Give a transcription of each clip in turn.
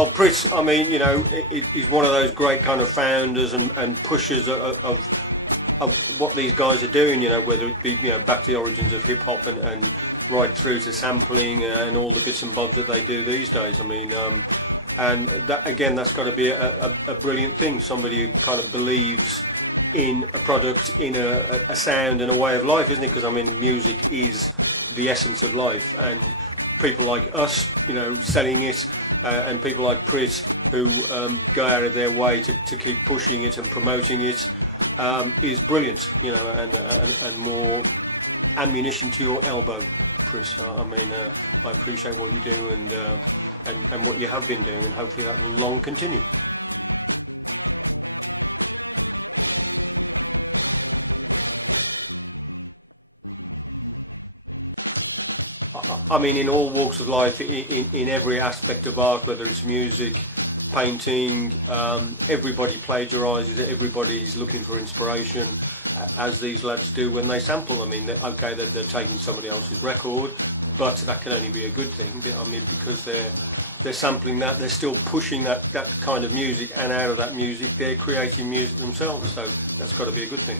Well, Pritt, I mean, you know, he's one of those great kind of founders and pushers of what these guys are doing, you know, whether it be, you know, back to the origins of hip-hop and right through to sampling and all the bits and bobs that they do these days. I mean, and that, again, that's got to be a brilliant thing, somebody who kind of believes in a product, in a sound and a way of life, isn't it? Because, I mean, music is the essence of life. And people like us, you know, selling it, and people like Pritt who go out of their way to keep pushing it and promoting it, is brilliant, you know, and more ammunition to your elbow. Because, I mean, I appreciate what you're doing and what you have been doing, and hopefully that will continue. I mean, in all walks of life, in every aspect of art, whether it's music, painting, everybody plagiarises it, everybody is looking for inspiration, as these lads do when they sample. I mean, okay, they're taking somebody else's record, but that can only be a good thing. I mean, because they're sampling that, they're still pushing that kind of music, and out of that music, they're creating music themselves, so that's got to be a good thing.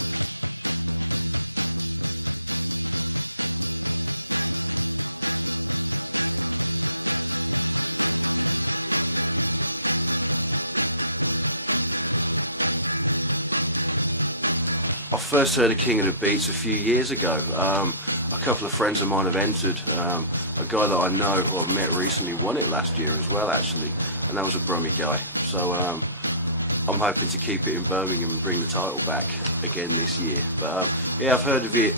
I first heard of King of the Beats a few years ago. A couple of friends of mine have entered. A guy that I know, who I've met recently, won it last year as well, actually, and that was a Brummie guy. So I'm hoping to keep it in Birmingham and bring the title back again this year. But yeah, I've heard of it.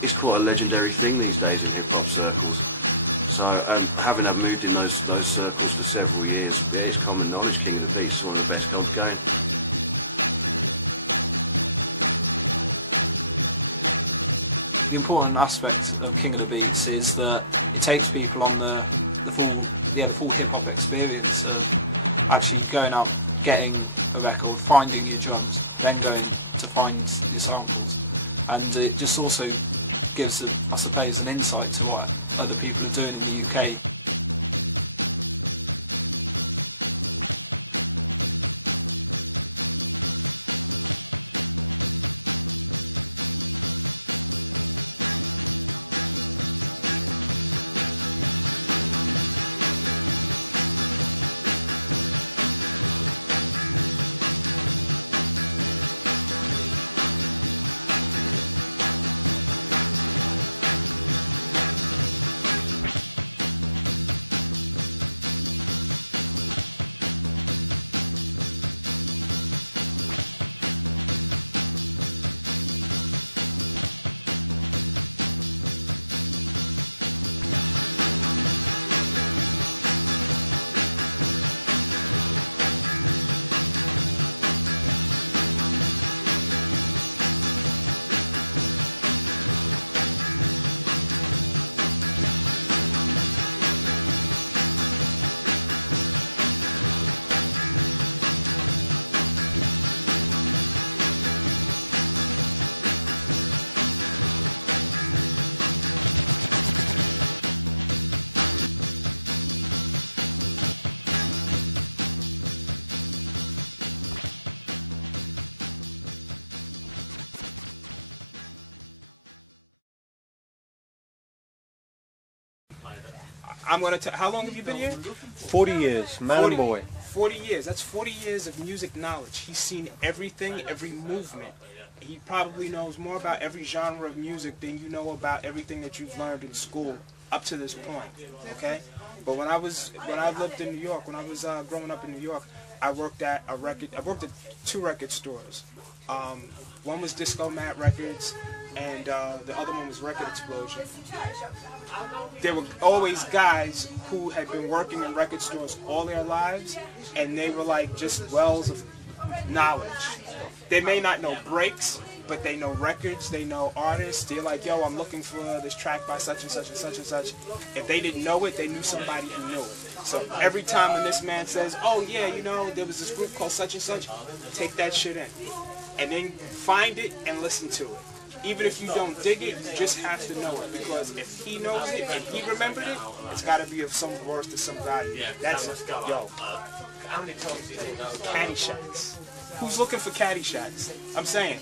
It's quite a legendary thing these days in hip-hop circles. So having moved in those circles for several years, yeah, it's common knowledge King of the Beats is one of the best dog game. The important aspect of King of the Beats is that it takes people on the full hip-hop experience of actually going out, getting a record, finding your drums, then going to find your samples. And it just also gives, I suppose, an insight to what other people are doing in the UK. I'm going to tell, how long have you been here? 40 years, man and boy. 40 years, that's 40 years of music knowledge. He's seen everything, every movement. He probably knows more about every genre of music than you know about everything that you've learned in school up to this point, okay? But when I lived in New York, when I was growing up in New York, I worked at 2 record stores. One was Disco Mat Records, and the other one was Record Explosion. There were always guys who had been working in record stores all their lives, and they were like just wells of knowledge. They may not know breaks, but they know records, they know artists. They're like, yo, I'm looking for this track by such and such and such and such. If they didn't know it, they knew somebody who knew it. So every time when this man says, oh yeah, you know, there was this group called such and such, take that shit in. And then find it and listen to it. Even if you don't dig it, you just have to know it, because if he knows it and he remembered it, it's got to be of some worth to some value. That's yo. Caddy shots. Who's looking for caddy shots? I'm saying.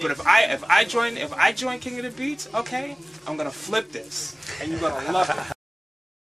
But if I join King of the Beats, okay, I'm gonna flip this, and you're gonna love it.